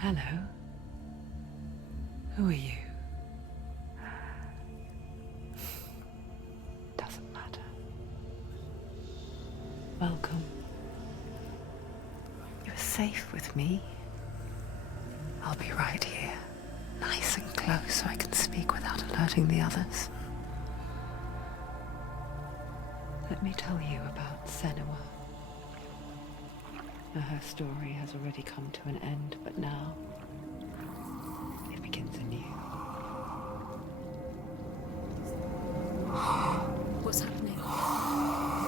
Hello. Who are you? Doesn't matter. Welcome. You're safe with me. I'll be right here, nice and close so I can speak without alerting the others. Let me tell you about Senua. Her story has already come to an end, but now it begins anew. What's happening?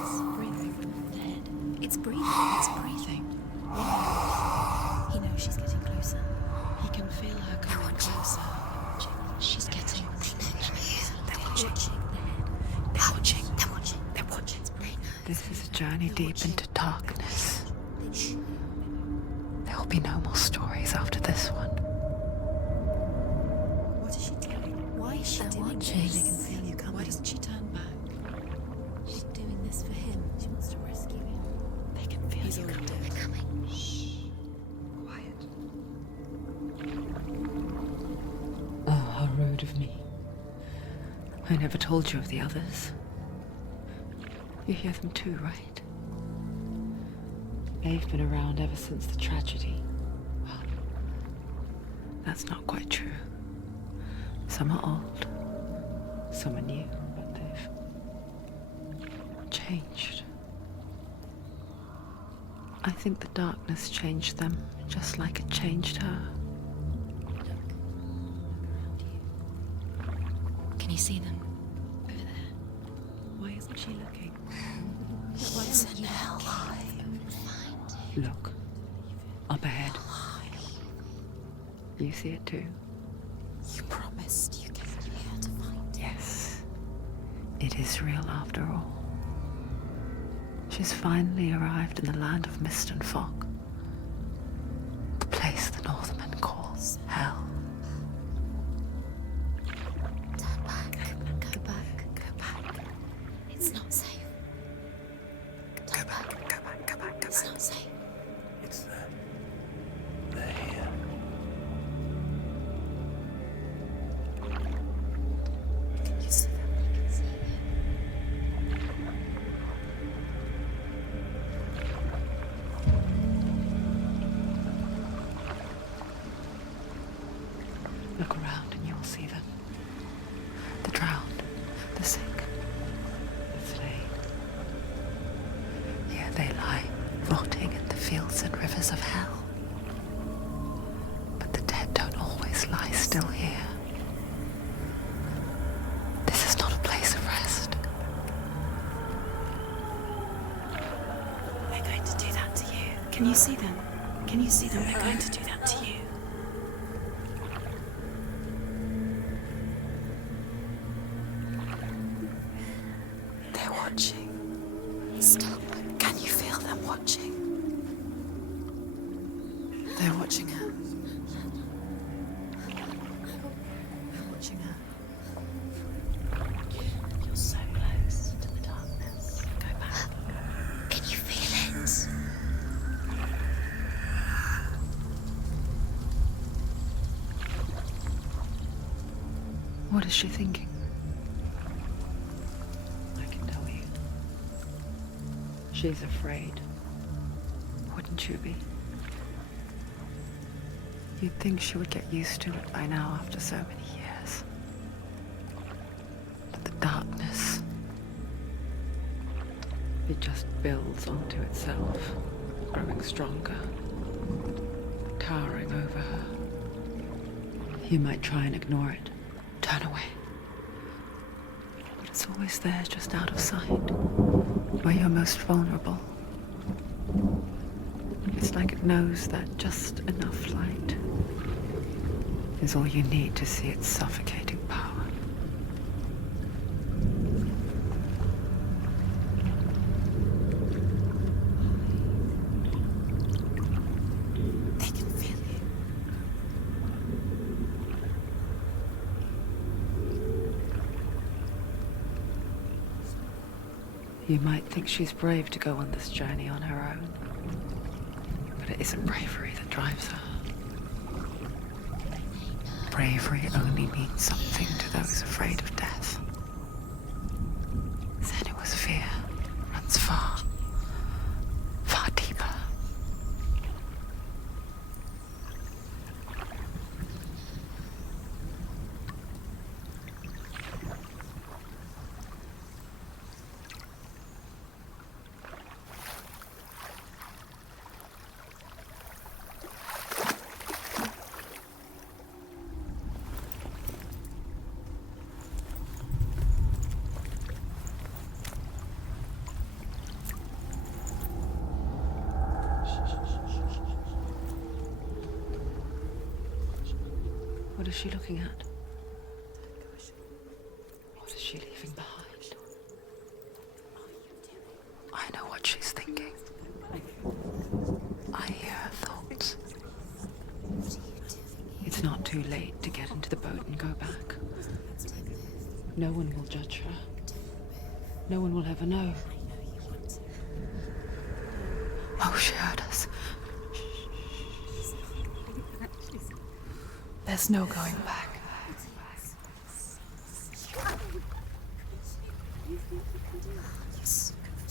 It's breathing. The head. It's breathing. It's breathing. Why? He knows she's getting closer. He can feel her coming closer. She's getting closer. They're watching. They're watching. They're watching. They're watching. This is a journey deep into darkness. There will be no more stories after this one. What is she doing? Why is she doing this? They can feel you coming. Why doesn't she turn back? She's doing this for him. She wants to rescue him. They can feel you coming. They're coming. Shh. Quiet. Oh, how rude of me. I never told you of the others. You hear them too, right? They've been around ever since the tragedy. Well, that's not quite true. Some are old, some are new, but they've changed. I think the darkness changed them, just like it changed her. Can you see them? Over there. Why isn't she looking? Why isn't you Helheim? Look, up ahead. You see it too? You promised you came here to find it. Yes, it is real after all. She's finally arrived in the land of mist and fog. The place the Northmen call Hell. Turn back. Go back. Go back. It's not safe. Go back. Go back. Go back. It's not safe. It's them. They're here. Can you see them? I can see them. Look around and you'll see them. The drowned, the sick, the slain. Here they lie, rotting in the fields and rivers of hell. But the dead don't always lie still here. This is not a place of rest. They're going to do that to you. Can you see them? Can you see them? They're going to do that to you. They're watching. Stop. Can you feel them watching? They're watching her. They're watching her. You're so close to the darkness. Go back. Can you feel it? What is she thinking? I can tell you. She's afraid. Wouldn't you be? You'd think she would get used to it by now after so many years. But the darkness, it just builds onto itself, growing stronger, towering over her. You might try and ignore it, turn away. But it's always there, just out of sight, where you're most vulnerable. It's like it knows that just enough light is all you need to see its suffocating power. They can feel you. You might think she's brave to go on this journey on her own, but it isn't bravery that drives her. bravery only means something to those afraid of death. Senua's fear runs far, far deeper. What is she looking at? What is she leaving behind? I know what she's thinking. I hear her thoughts. It's not too late to get into the boat and go back. No one will judge her. No one will ever know. Oh, she heard us. There's no going back.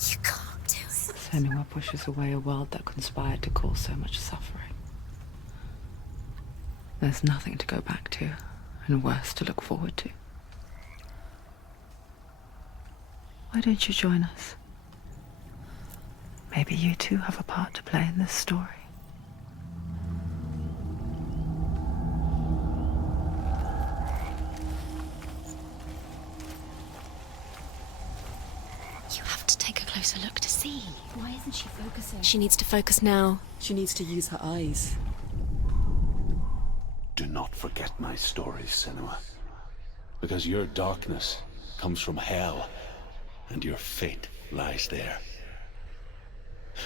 You can't do it. Senua pushes away a world that conspired to cause so much suffering. There's nothing to go back to, and worse to look forward to. Why don't you join us? Maybe you too have a part to play in this story. You have to take a closer look to see. Why isn't she focusing? She needs to focus now. She needs to use her eyes. Do not forget my stories, Senua. Because your darkness comes from hell, and your fate lies there.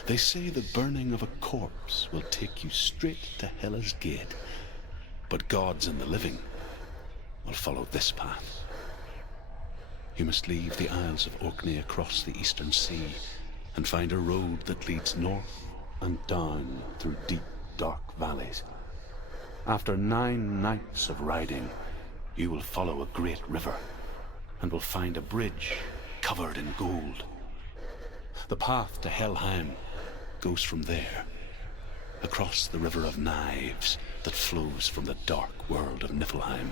They say the burning of a corpse will take you straight to Hela's gate, but gods and the living will follow this path. You must leave the Isles of Orkney across the eastern sea and find a road that leads north and down through deep, dark valleys. After 9 nights of riding, you will follow a great river and will find a bridge covered in gold. The path to Helheim goes from there, across the river of knives that flows from the dark world of Niflheim.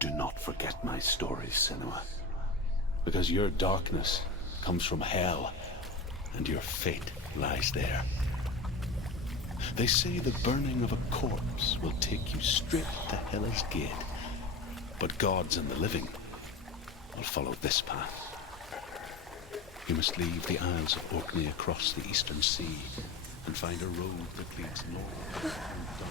Do not forget my stories, Senua. Because your darkness comes from hell, and your fate lies there. They say the burning of a corpse will take you straight to Hela's gate, but gods and the living will follow this path. You must leave the Isles of Orkney across the eastern sea and find a road that leads north and down.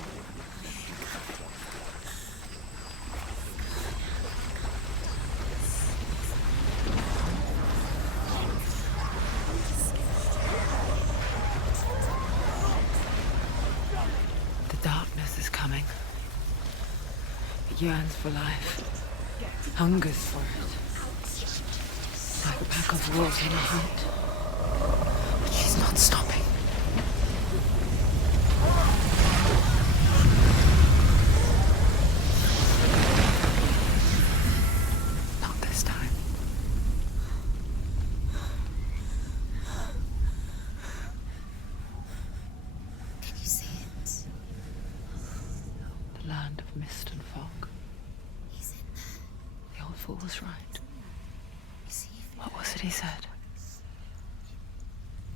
Coming. It yearns for life, hungers for it, like a pack of wolves on a hunt. But she's not stopping. Not this time. Can you see it? The land of mist and fog. He's in there. The old fool was right. Is he? What was it he said?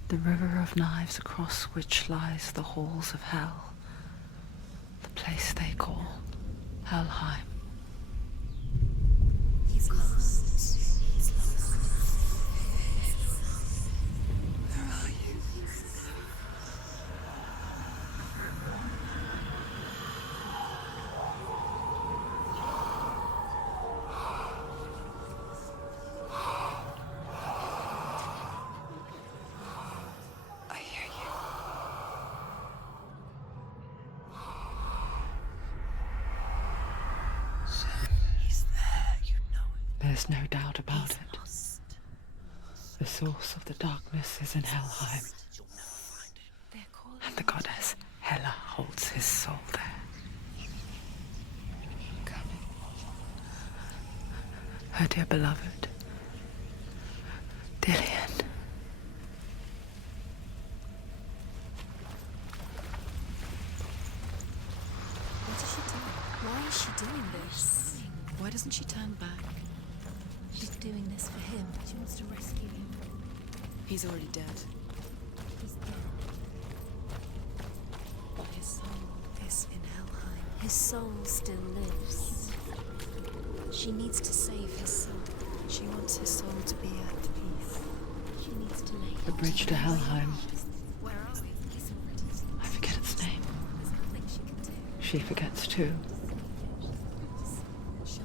The river of knives across which lies the halls of hell. The place they call Helheim. He's lost. He's lost. Where are you? I hear you. He's there, you know it. There's no doubt about it. Lost. The source of the darkness is in Helheim, and the goddess Hela holds his soul there. Her dear beloved, Dillian. What is she doing? Why is she doing this? Why doesn't she turn back? She's doing this for him. She wants to rescue him. He's already dead. He's dead. But his soul is in Helheim. His soul still lives. She needs to save his soul. She wants his soul to be at peace. She needs to make The bridge to Helheim. Where are we? He's already. I forget its name. There's nothing she can do. She forgets too.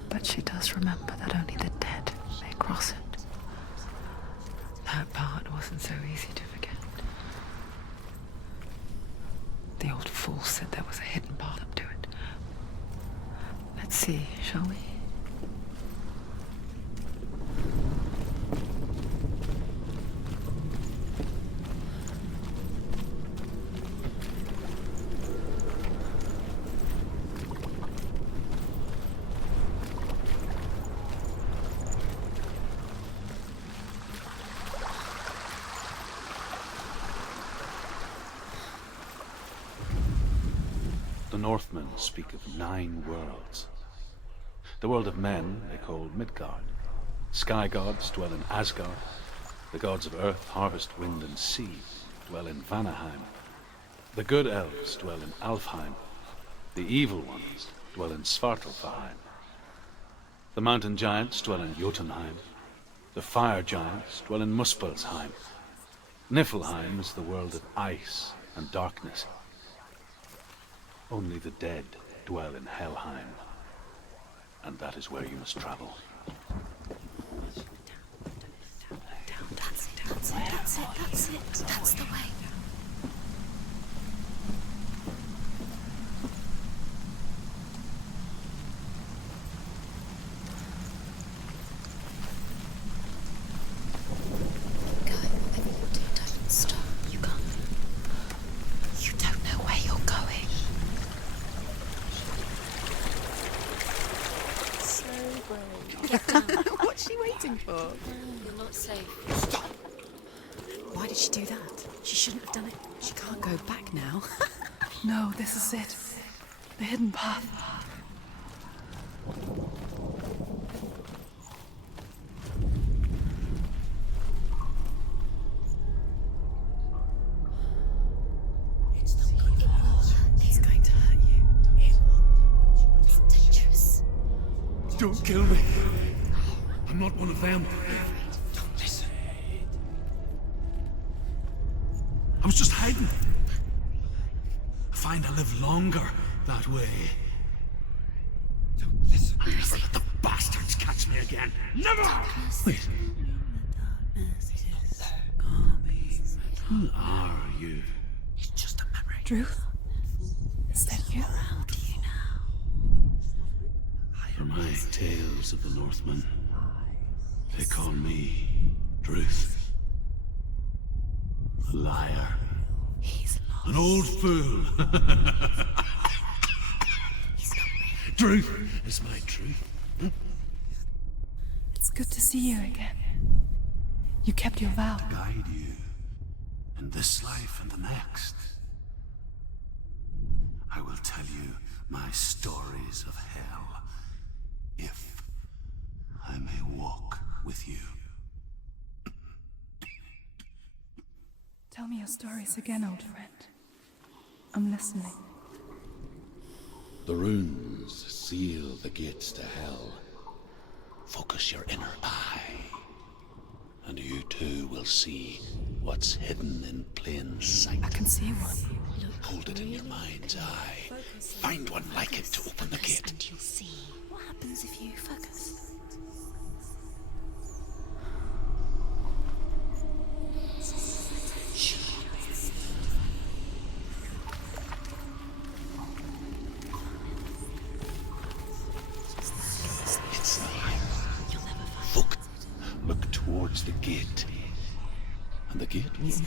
But she does remember that only the dead may cross it. That part wasn't so easy to forget. The old fool said there was a hidden path up to it. Let's see, shall we? The Northmen speak of 9 worlds. The world of men they call Midgard. Sky gods dwell in Asgard. The gods of earth, harvest, wind, and sea dwell in Vanaheim. The good elves dwell in Alfheim. The evil ones dwell in Svartalfheim. The mountain giants dwell in Jotunheim. The fire giants dwell in Muspelheim. Niflheim is the world of ice and darkness. Only the dead dwell in Helheim, and that is where you must travel. That's it. That's the way. Go. Don't stop. You can't. You don't know where you're going. So brave. Get down. What's she waiting for? You're not safe. Why did she do that? She shouldn't have done it. She can't go back now. No, this is it. The hidden path. It's going to hurt you. It's dangerous. Don't kill me. I'm not one of them. Don't listen. I was just hiding. I find I live longer that way. Don't listen. I'll never let the bastards catch me again. Never! Wait. Who are you? It's just a memory. Druth? Is that you? Around you now. For my tales of the Northmen, they call me Druth. A liar. He's lost. An old fool. He's not ready. Truth is my truth. It's good to see you again. You kept your vow. Guide you in this life and the next. I will tell you my stories of hell, if I may walk with you. Tell me your stories again, old friend. I'm listening. The runes seal the gates to hell. Focus your inner eye, and you too will see what's hidden in plain sight. I can see one. Hold it in your mind's eye. Find one like it to open the gate. And you'll see. What happens if you focus? It's there. Look towards the gate. And the gate will open.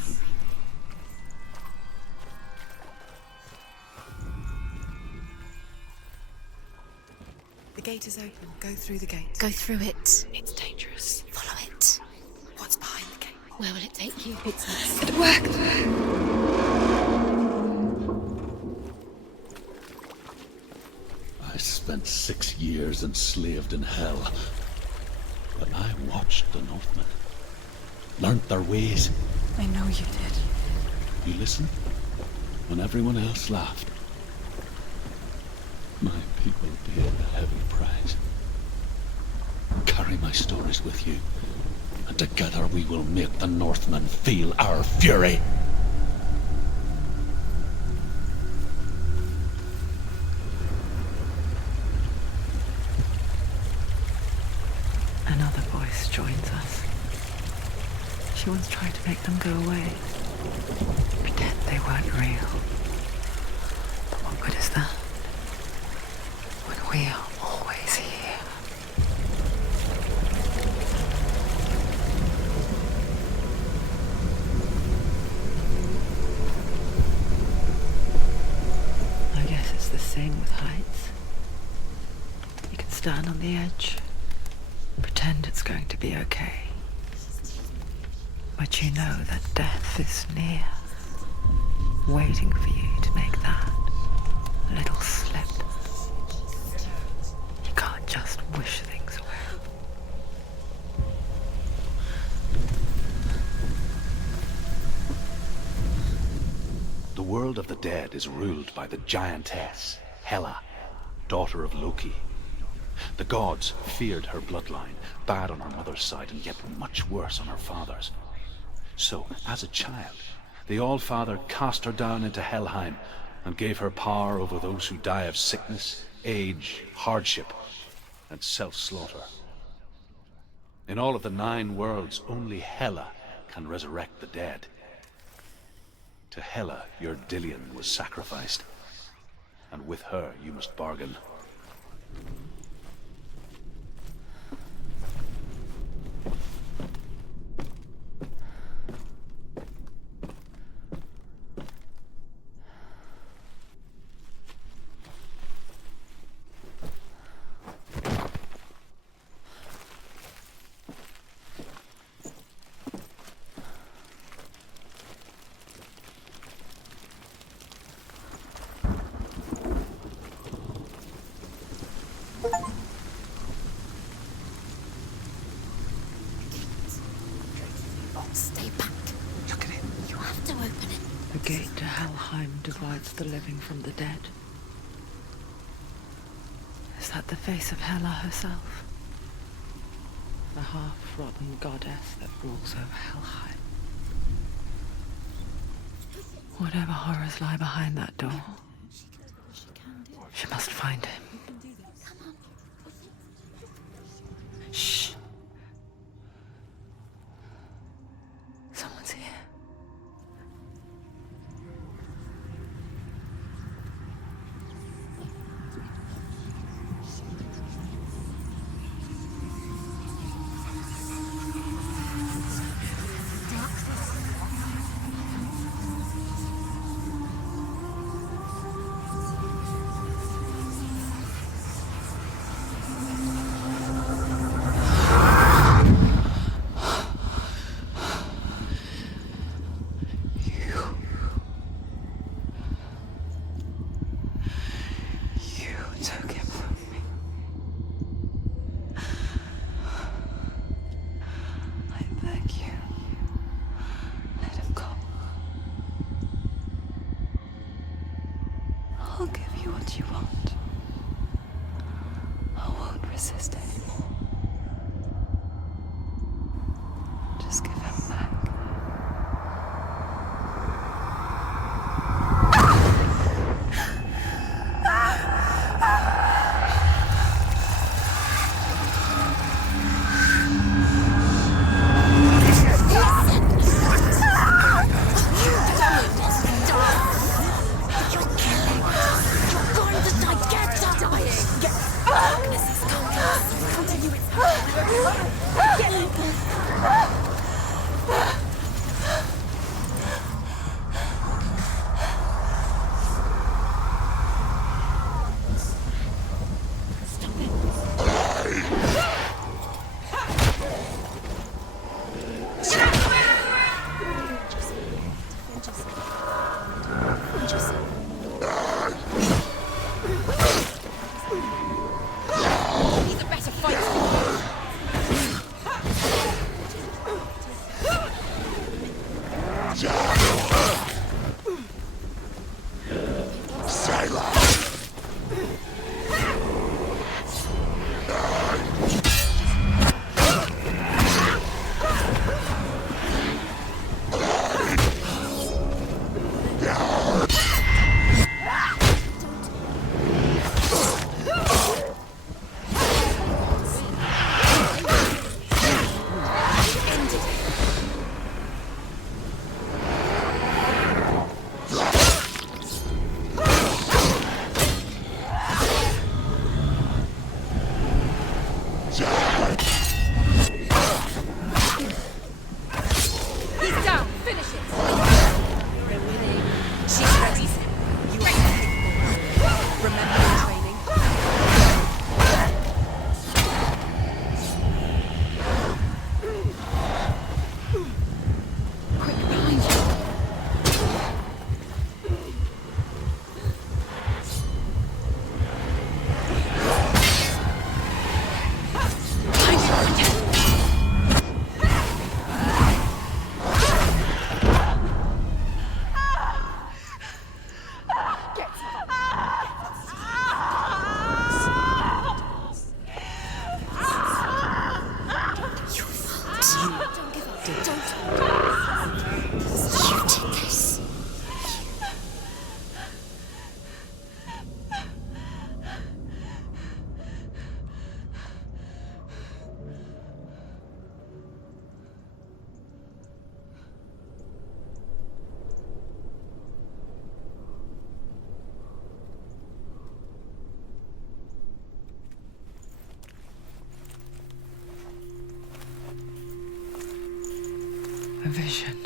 The gate is open. Go through the gate. Go through it. It's dangerous. Follow it. What's behind the gate? Where will it take you? It worked. I spent 6 years enslaved in hell. But I watched the Northmen. Learnt their ways. I know you did. You listened when everyone else laughed. My people paid a heavy price. Carry my stories with you, and together we will make the Northmen feel our fury. Another voice joins us. She once tried to make them go away. Pretend they weren't real. But what good is that? When we are always here. I guess it's the same with heights. You can stand on the edge, pretend it's going to be okay. But you know that death is near, waiting for you to make that little slip. You can't just wish things away. The world of the dead is ruled by the giantess, Hela, daughter of Loki. The gods feared her bloodline, bad on her mother's side and yet much worse on her father's. So, as a child, the All-Father cast her down into Helheim and gave her power over those who die of sickness, age, hardship, and self-slaughter. In all of the 9 worlds, only Hela can resurrect the dead. To Hela, your Dillion was sacrificed, and with her you must bargain. Stay back. Look at it. You have to open it. The gate to Helheim divides the living from the dead. Is that the face of Hela herself? The half-rotten goddess that rules over Helheim. Whatever horrors lie behind that door, she must find him. Shh. Someone's here. A vision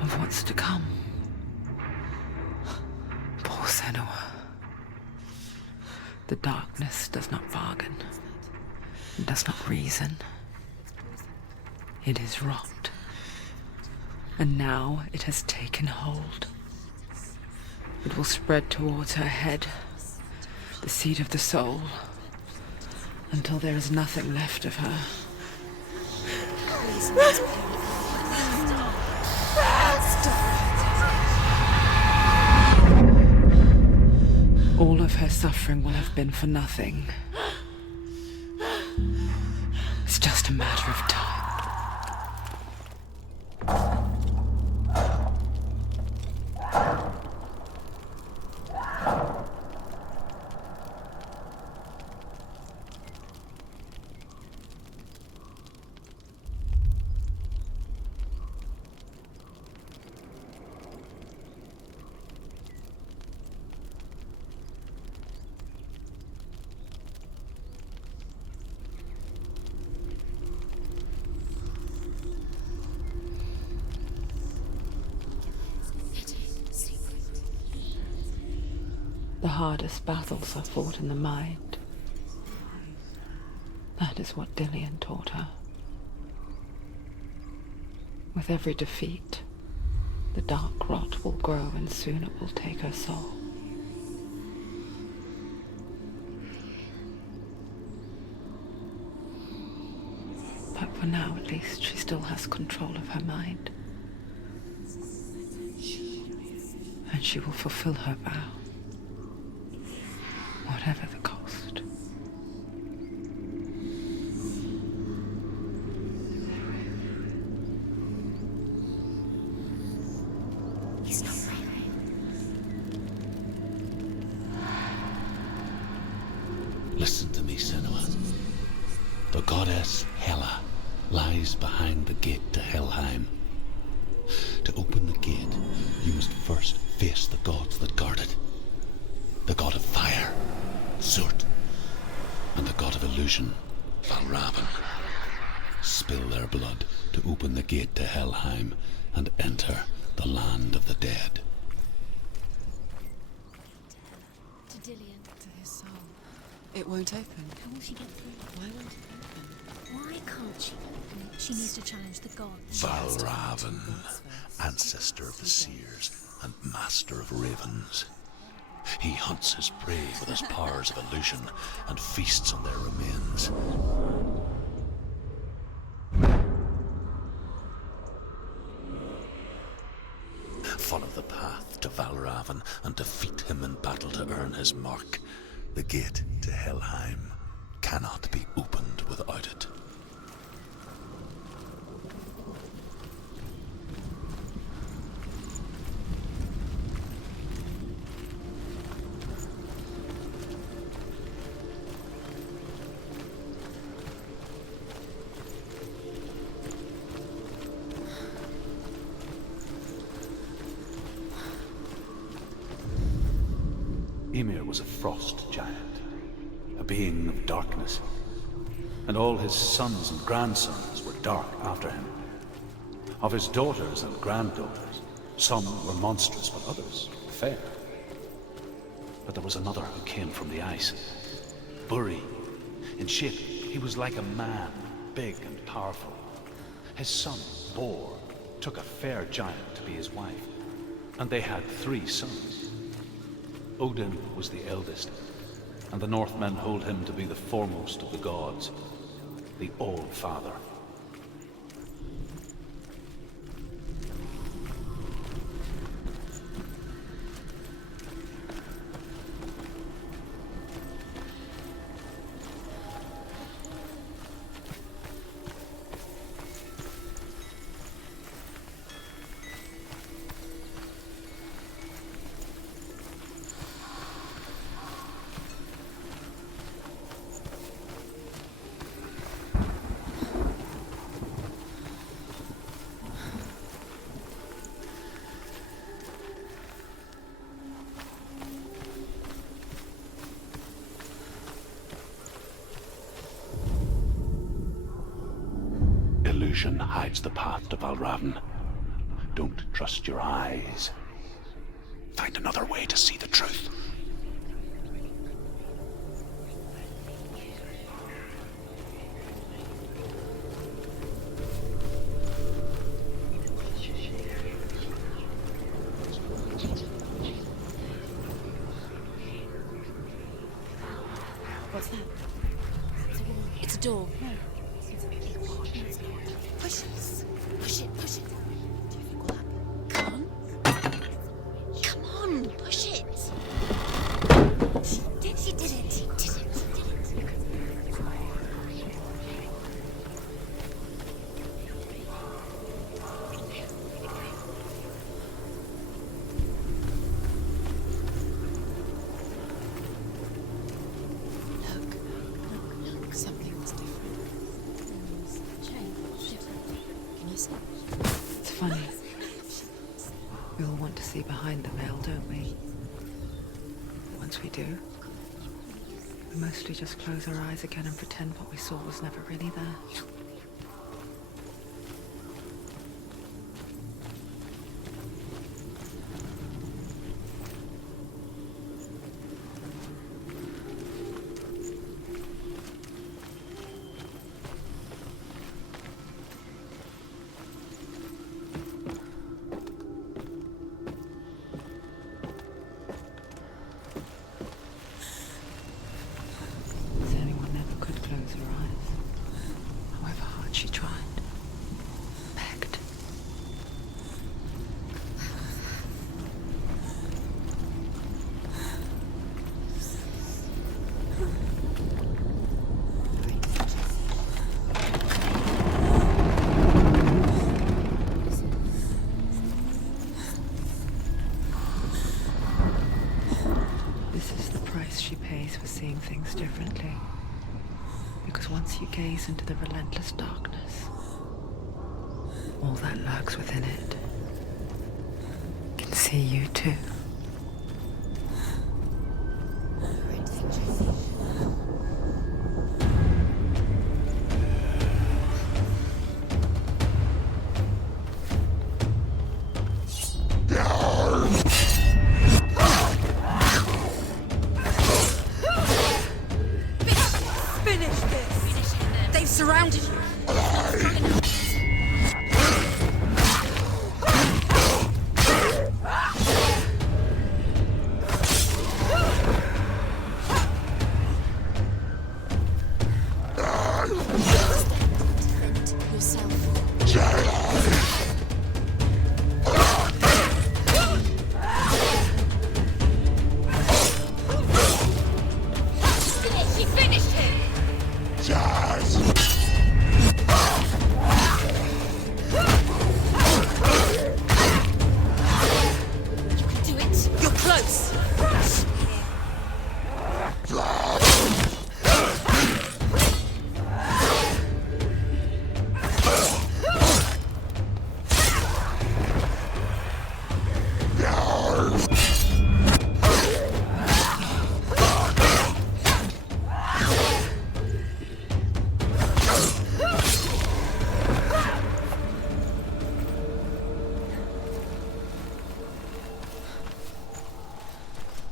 of what's to come. Poor Senua. The darkness does not bargain, it does not reason. It is rot. And now it has taken hold. It will spread towards her head, the seat of the soul, until there is nothing left of her. All of her suffering will have been for nothing. It's just a matter of time. The hardest battles are fought in the mind. That is what Dillian taught her. With every defeat, the dark rot will grow and soon it will take her soul. But for now, at least, she still has control of her mind. And she will fulfill her vow. Whatever the cost. He's not right. Listen to me, Senua. The goddess Hela lies behind the gate to Helheim. To open the gate, you must first face the gods that guard it. The god of fire, Druth, and the god of illusion, Valravn. Spill their blood to open the gate to Helheim and enter the land of the dead. To Dillian. To his soul. It won't open. How will she get through? Why won't it open? Why can't she open it? She needs to challenge the gods. Valravn, ancestor of the seers and master of ravens. He hunts his prey with his powers of illusion and feasts on their remains. follow the path to Valravn and defeat him in battle to earn his mark. The gate to Helheim cannot be opened without it. Ymir was a frost giant, a being of darkness, and all his sons and grandsons were dark after him. Of his daughters and granddaughters, some were monstrous, but others fair. But there was another who came from the ice. Buri. In shape, he was like a man, big and powerful. His son, Bor, took a fair giant to be his wife, and they had 3 sons. Odin was the eldest, and the Northmen hold him to be the foremost of the gods, the All-Father. Illusion hides the path to Valravn. Don't trust your eyes. Find another way to see the truth. What's that? It's a door. No. Push it. Push it. Push it. Do you think will happen? Come on. Come on. Push it. She did it. She did it. She did it. Look. Something's different. Can you see? It's funny. We all want to see behind the veil, don't we? Once we do, we mostly just close our eyes again and pretend what we saw was never really there. Senua never could close her eyes, however hard she tried. Begged. This is the price she pays for seeing things differently. Because once you gaze into the relentless darkness, all that lurks within it can see you too. Finish this! They've surrounded you!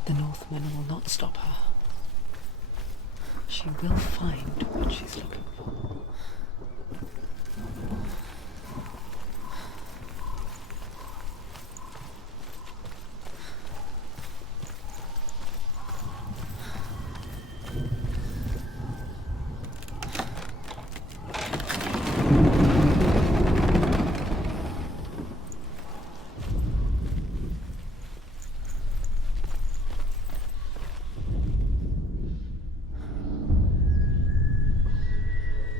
The Northmen will not stop her. She will find what she's looking for.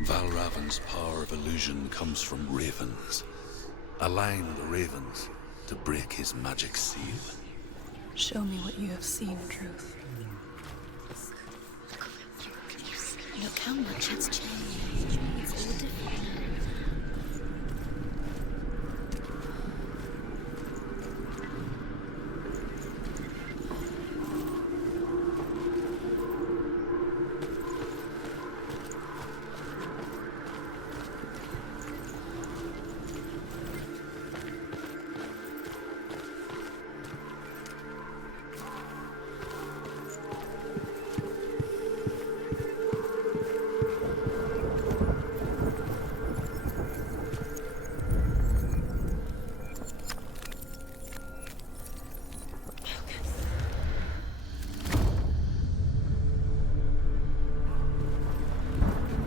Valravn's power of illusion comes from ravens. Align the ravens to break his magic seal. Show me what you have seen, Druth. Look how much it's changed. It's all different now.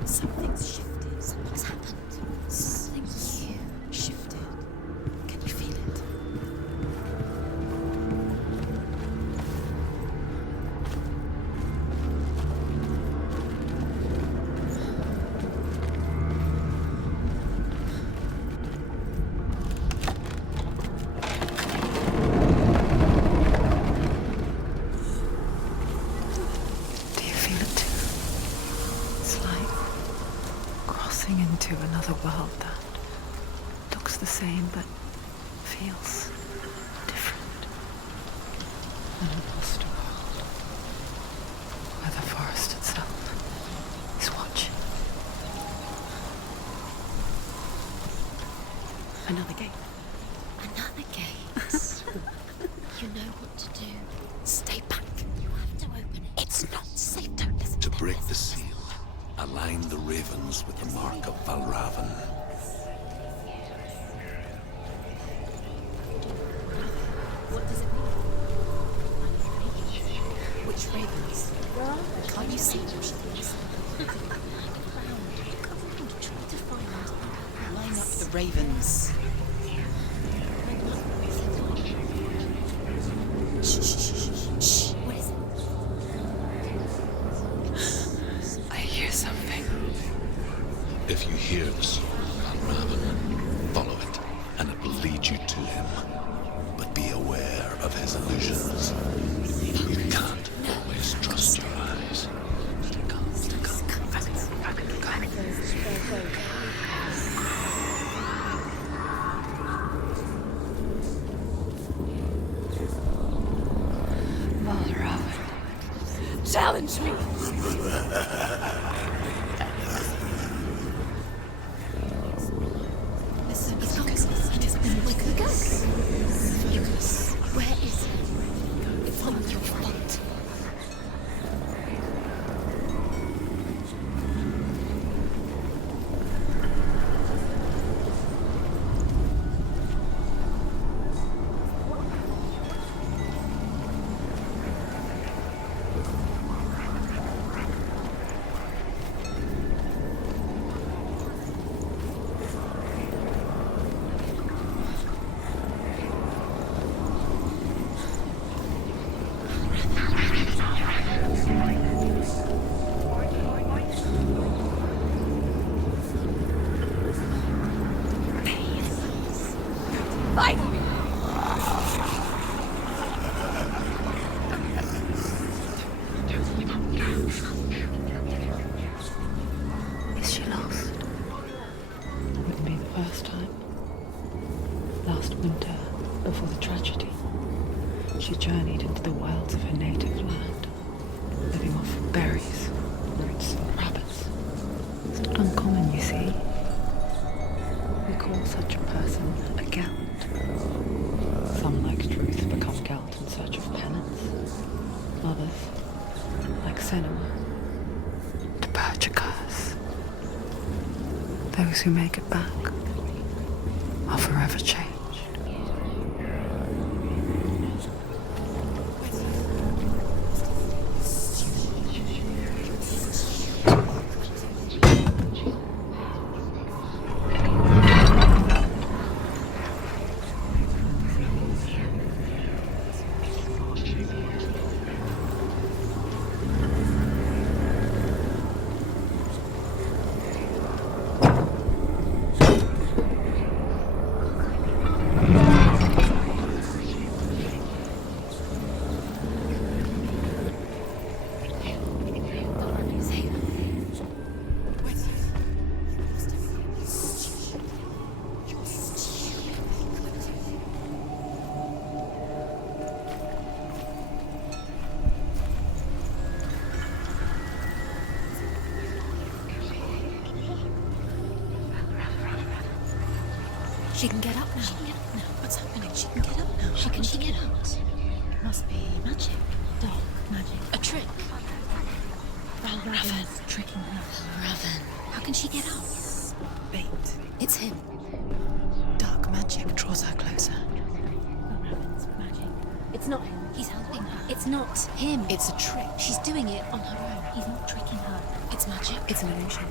Something's shifted. Something's happened. Something here shifted. Can you feel it? Do you feel it too? It's like crossing into another world that looks the same but feels different. An imposter world where the forest itself is watching. Another gate. Another gate. You know what to do. Stay back. You have to open it. It's not safe. Don't listen To them. break the seal, align the ravens with the mark of Valravn. What does it mean? Which ravens? Can't you see what she thinks? Look around. Try to find. Line up the ravens. Shh, shh, shh, shh. What is it? I hear something. If you hear the soul of Valravn, follow it, and it will lead you to him. But be aware of his illusions. You can't always trust your eyes. Valravn, Challenge me! Listen, focus. Focus. Focus. Where is it? It's on your front. is she lost? Wouldn't be the first time. Last winter, before the tragedy, she journeyed into the wilds of her native land, living off berries, roots, and rabbits. It's not uncommon, you see. We call such a person a Gelt. Some, like Druth, become Gelt in search of penance. Those who make it back are forever changed. She can get up now. What's happening? She can get up now. How can she get out? Must be magic. Dark magic. A trick. Valravn is tricking her. Valravn. How can she get out? Bait. It's him. Dark magic draws her closer. Valravn's magic. It's not him. He's helping her. It's not him. It's a trick. She's doing it on her own. He's not tricking her. It's magic. It's an illusion.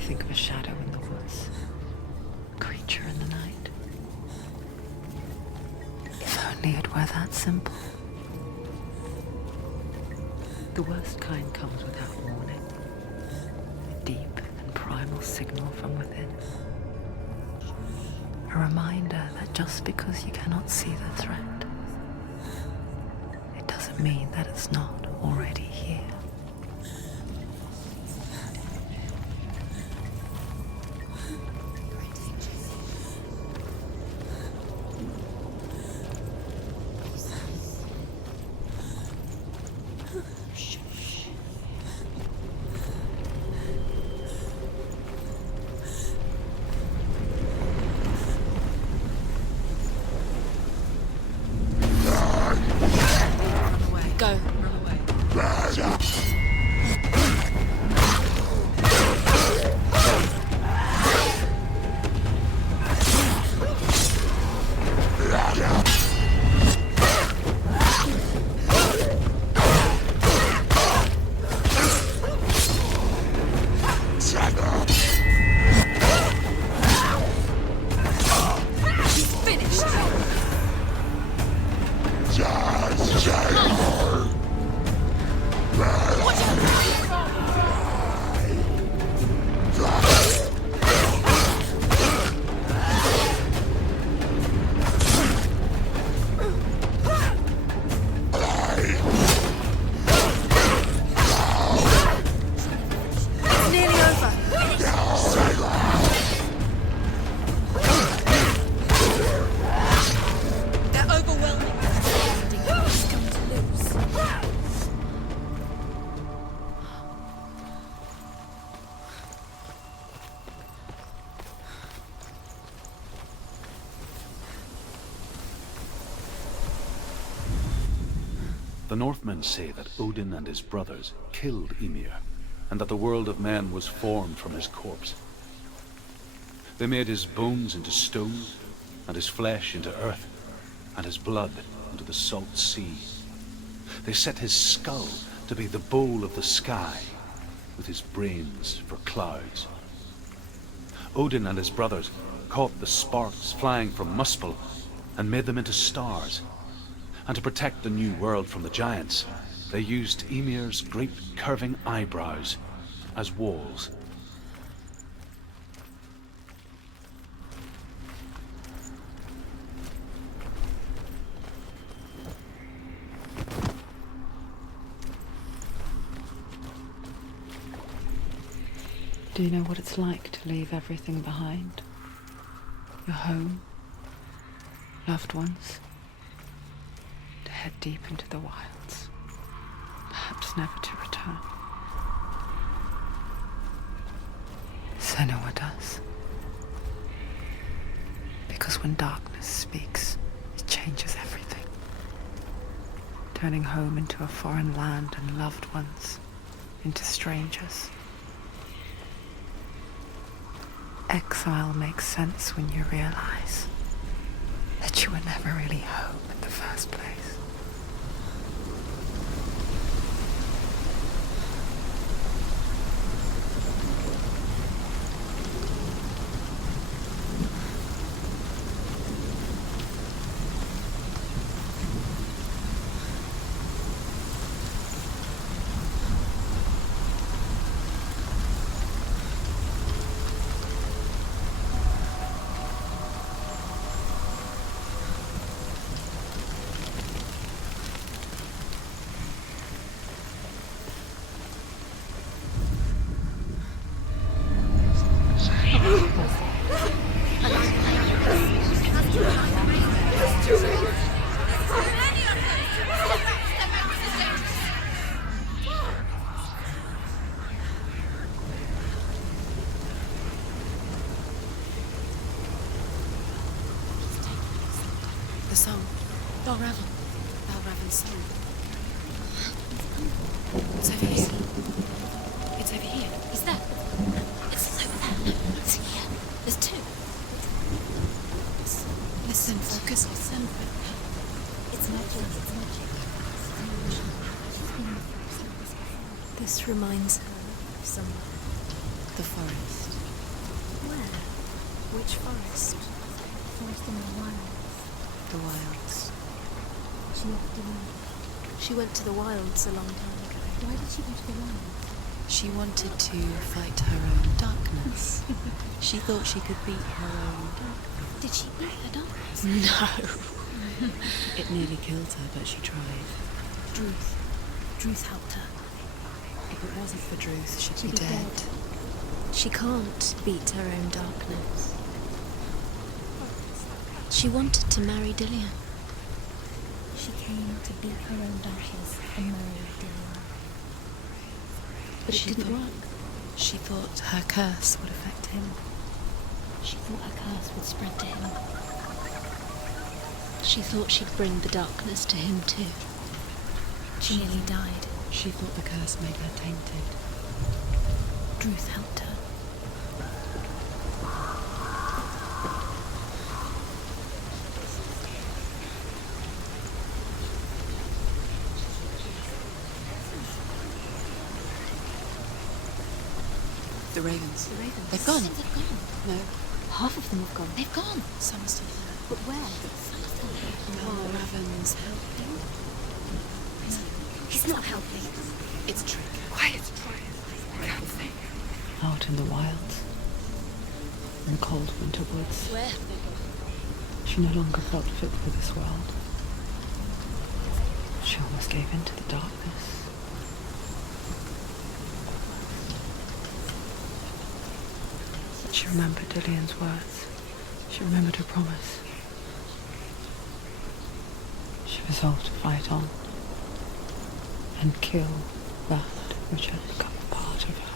Think of a shadow in the woods, a creature in the night. If only it were that simple. The worst kind comes without warning. A deep and primal signal from within. A reminder that just because you cannot see the threat, it doesn't mean that it's not already here. The Northmen say that Odin and his brothers killed Ymir, and that the world of men was formed from his corpse. They made his bones into stone, and his flesh into earth, and his blood into the salt sea. They set his skull to be the bowl of the sky, with his brains for clouds. Odin and his brothers caught the sparks flying from Muspel and made them into stars. And to protect the new world from the giants, they used Ymir's great curving eyebrows as walls. Do you know what it's like to leave everything behind? Your home, loved ones, to head deep into the wilds, perhaps never to return. Senua does. Because when darkness speaks, it changes everything, turning home into a foreign land and loved ones into strangers. Exile makes sense when you realize that you were never really home in the first place. The song. Valravn's song. It's over here. It's over here. Is that? It's over there. It's here. There's two. Listen, focus. Listen. It's magic. It's magic. This reminds her of somewhere. The forest. Where? Which forest? Forest in the wild. The wilds. She left the wild. She went to the wilds a long time ago. Why did she go to the wilds? She wanted to fight her own darkness. She thought she could beat her own darkness. Did she beat her darkness? No. It nearly killed her, but she tried. Druth helped her. If it wasn't for Druth, she'd be dead. She can't beat her own darkness. She wanted to marry Dillian. She came to beat her own darkness and marry Dillian. But it didn't work. She thought her curse would affect him. She thought her curse would spread to him. She thought she'd bring the darkness to him too. She nearly died. She thought the curse made her tainted. Druth helped her. The ravens. The ravens. They've gone. They've gone. No. Half of them have gone. They've gone. Some are still there. But where? Some are still there. Valravn's helping. He's not helping. It's a trick. Quiet. I can't think. Out in the wilds, in the cold winter woods, Where? she no longer felt fit for this world. She almost gave in to the darkness. She remembered Dillian's words. She remembered her promise. She resolved to fight on and kill that which had become a part of her.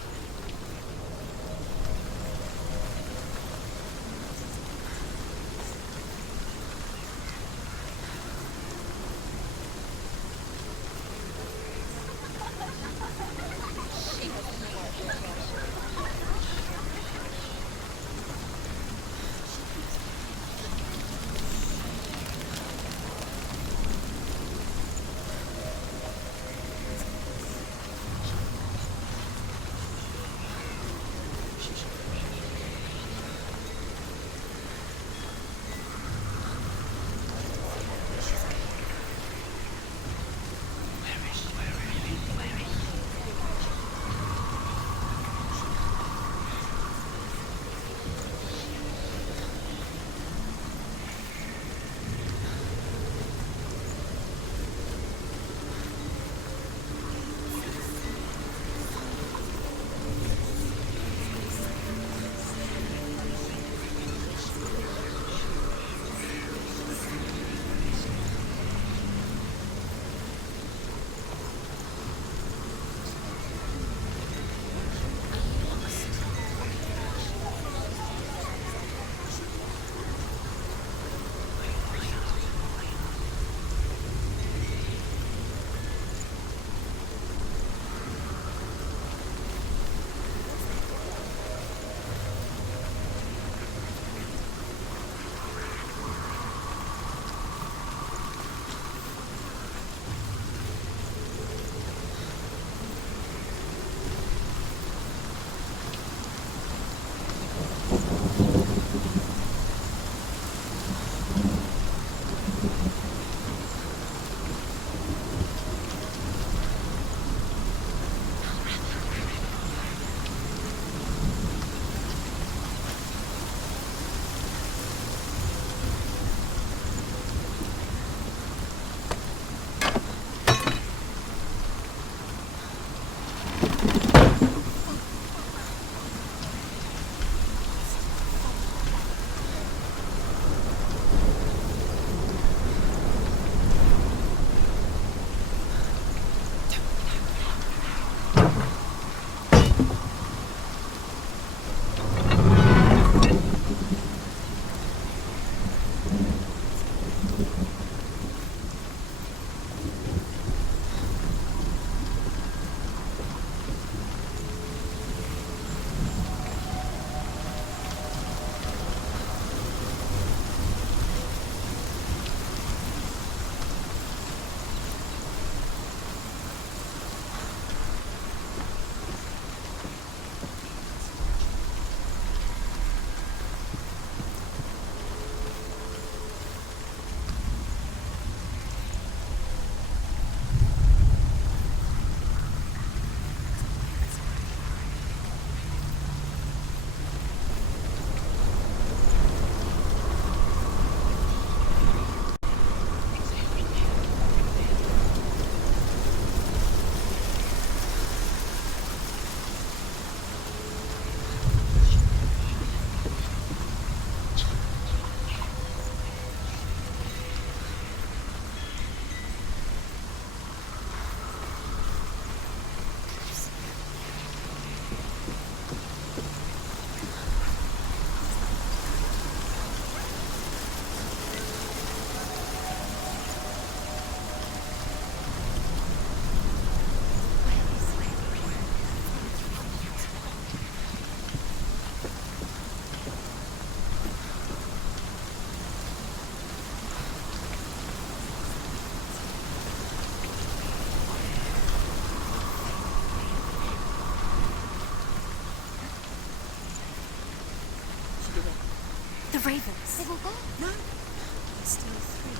The ravens. They've all gone. No. There's still three.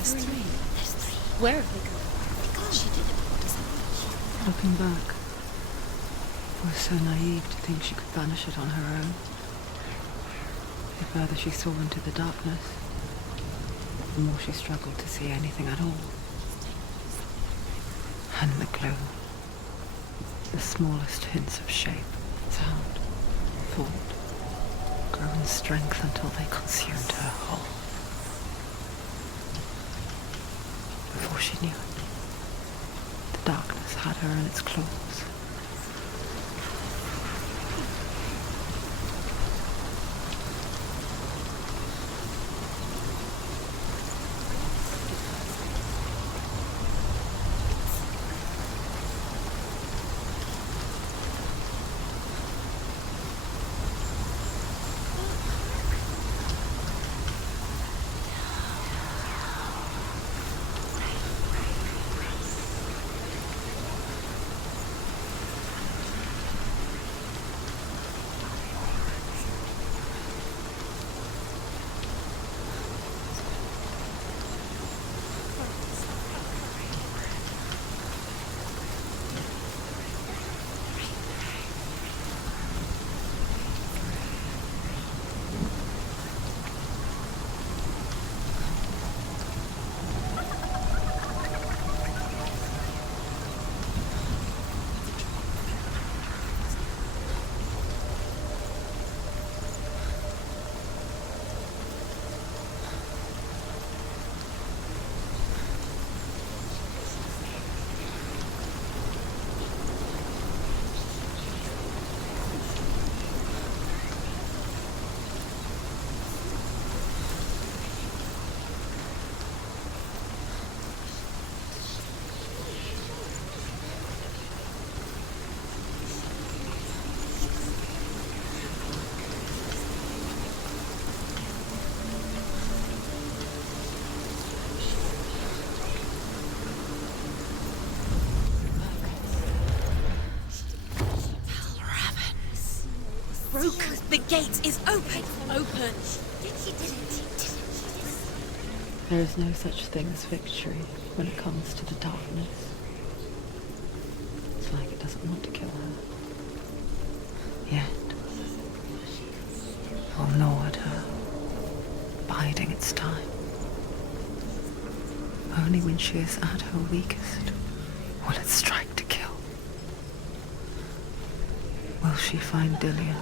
There's three. There's three. Where have they gone? She did it. What does that Looking back, I was so naive to think she could banish it on her own. The further she saw into the darkness, the more she struggled to see anything at all. And the glow, the smallest hints of shape, sound, thought, grow in strength until they consumed her whole. Before she knew it, the darkness had her in its claws. The gate is open. Open! She did it. There is no such thing as victory when it comes to the darkness. It's like it doesn't want to kill her. Yet, it will gnaw at her, biding its time. Only when she is at her weakest will it strike to kill. Will she find Dillian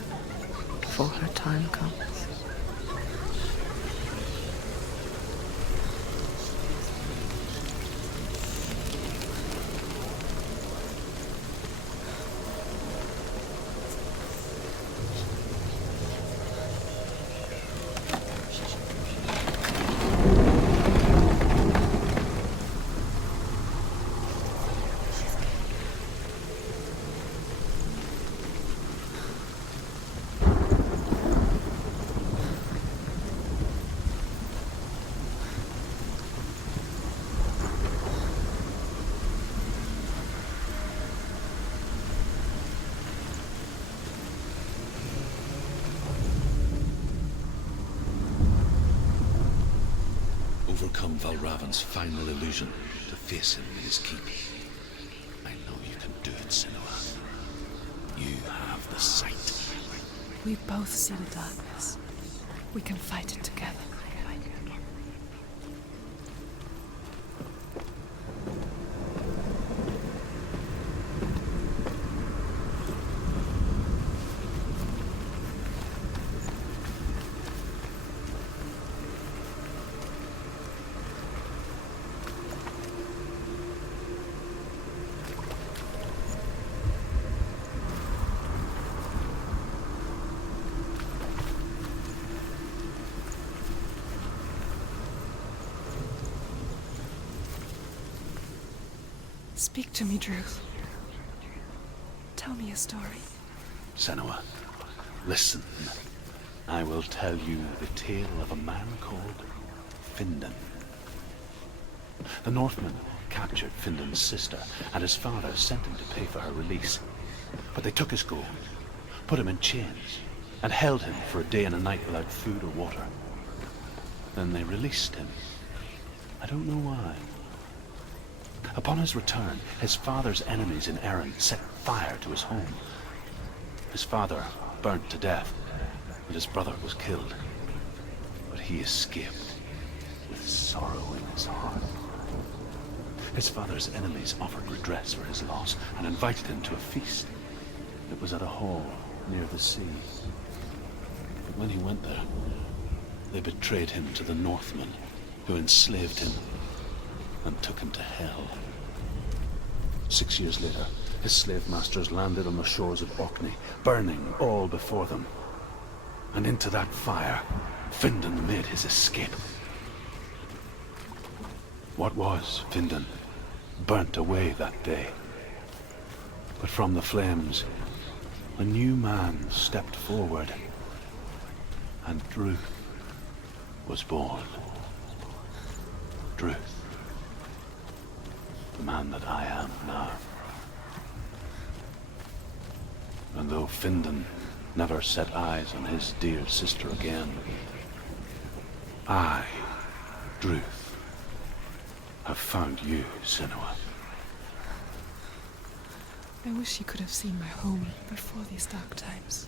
before her time comes? Overcome Valravn's final illusion to face him in his keep. I know you can do it, Senua. You have the sight. We both see the darkness. We can fight it together. Speak to me, Druth. Tell me a story. Senua, listen. I will tell you the tale of a man called Findan. The Northmen captured Findan's sister, and his father sent him to pay for her release. But they took his gold, put him in chains, and held him for a day and a night without food or water. Then they released him. I don't know why. Upon his return, his father's enemies in Erin set fire to his home. His father burnt to death, and his brother was killed. But he escaped with sorrow in his heart. His father's enemies offered redress for his loss and invited him to a feast. It was at a hall near the sea. But when he went there, they betrayed him to the Northmen, who enslaved him and took him to hell. 6 years later, his slave masters landed on the shores of Orkney, burning all before them. And into that fire, Findan made his escape. What was Findan burnt away that day. But from the flames, a new man stepped forward, and Druth was born. Druth, the man that I am now. And though Findan never set eyes on his dear sister again, I, Druth, have found you, Senua. I wish you could have seen my home before these dark times.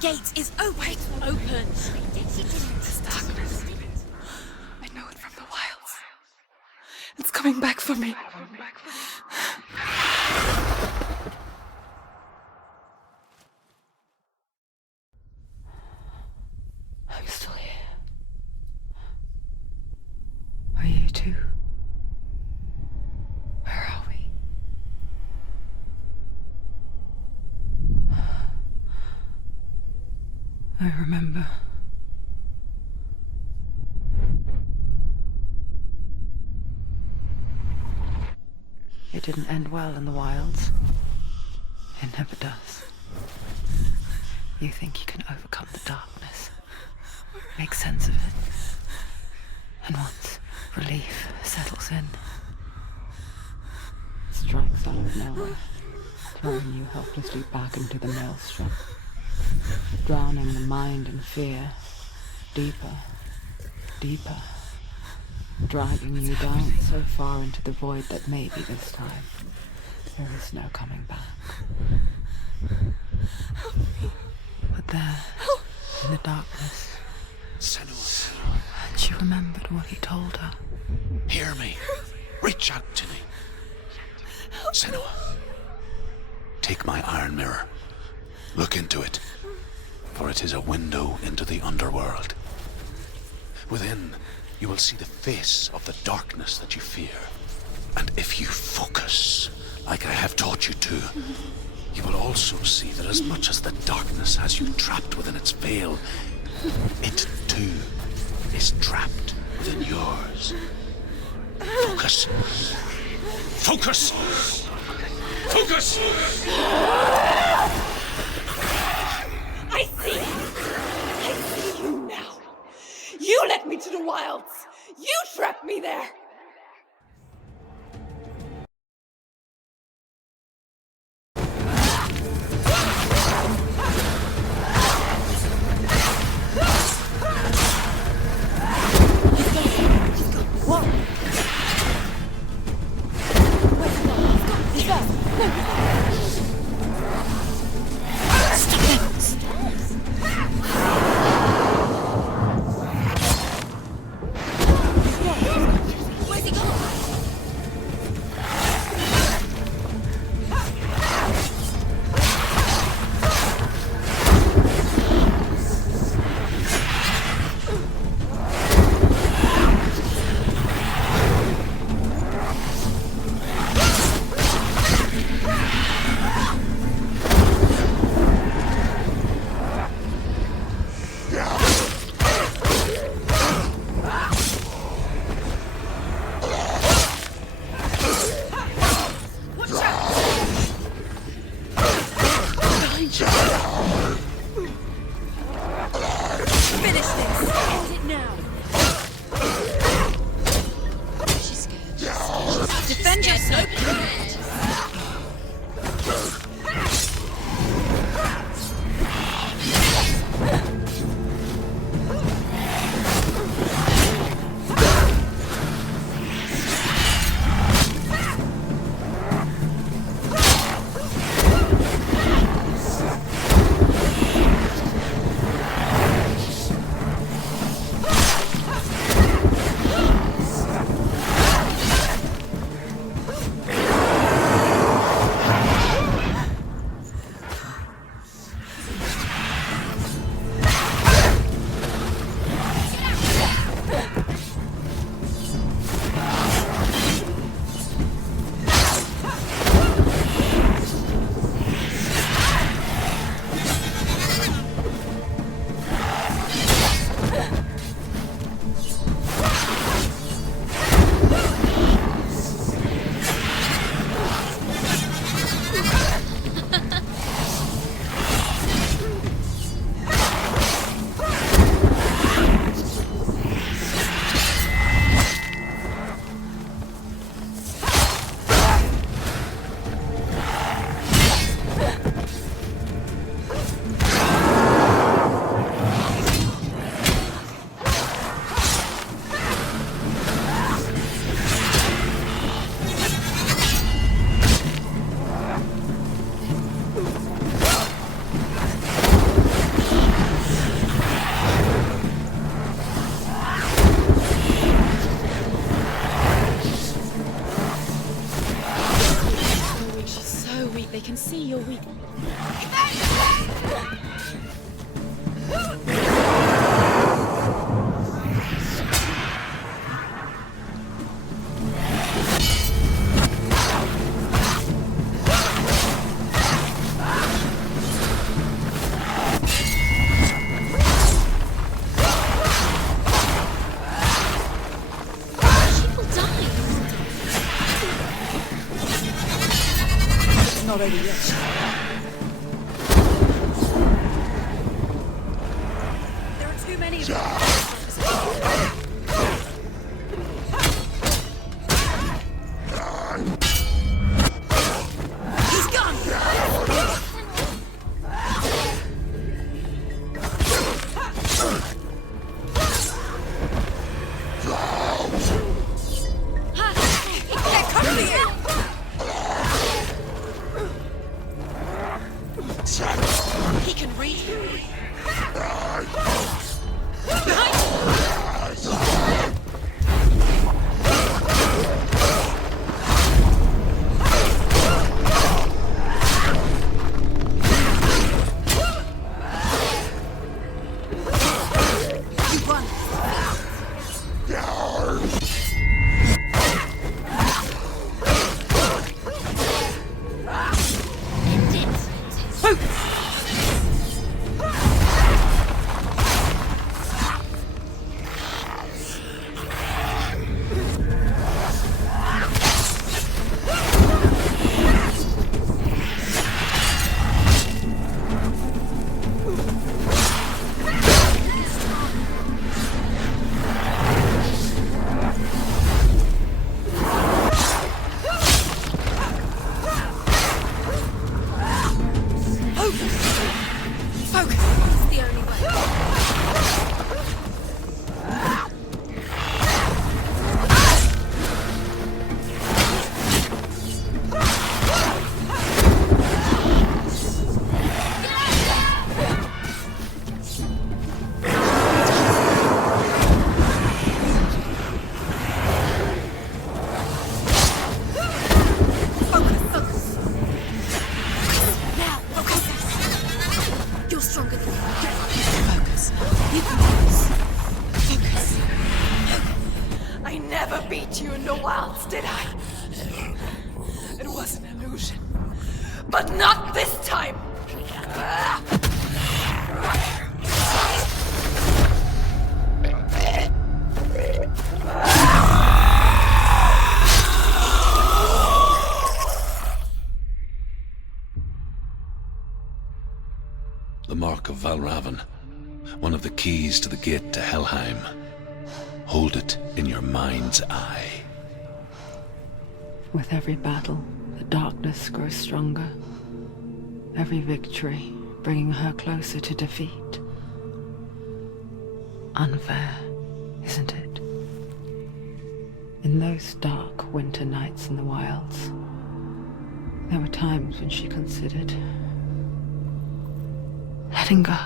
gate is open. Open. This darkness. I know it from the wilds. It's coming back for me. I'm still here. Are you too? Where are we? I remember. It didn't end well in the wilds. It never does. You think you can overcome the darkness, make sense of it, and once relief settles in, it strikes out of nowhere, throwing you helplessly back into the maelstrom, drowning the mind in fear, deeper, deeper, dragging you down so far into the void that maybe this time there is no coming back. But there, in the darkness, Senua, and she remembered what he told her. hear me. Reach out to me. Senua, take my iron mirror. Look into it, for it is a window into the underworld. Within, you will see the face of the darkness that you fear. And if you focus, like I have taught you to, you will also see that as much as the darkness has you trapped within its veil, it too is trapped within yours. Focus. Focus! Focus! I see you now. You led me to the wilds. You trapped me there. not over yet. There are too many of them. He's gone! They're coming to you! He can read you. Behind you run. Focus! It's the only way. Now, focus! You're stronger than you. Focus. You can do this. Focus. I never beat you in the wilds, did I? It was an illusion. But not this time! The mark of Valravn, one of the keys to the gate to Helheim. Hold it in your mind's eye. With every battle, the darkness grows stronger. Every victory bringing her closer to defeat. Unfair, isn't it? In those dark winter nights in the wilds, there were times when she considered letting go.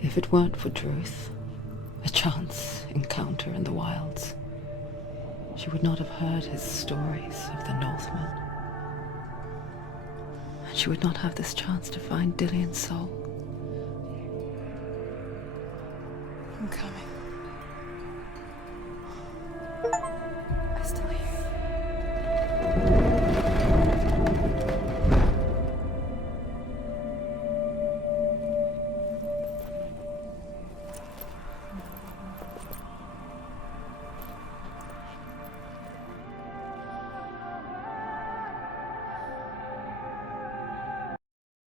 If it weren't for Druth, a chance encounter in the wilds, she would not have heard his stories of the Northmen. And she would not have this chance to find Dillion's soul. I'm coming.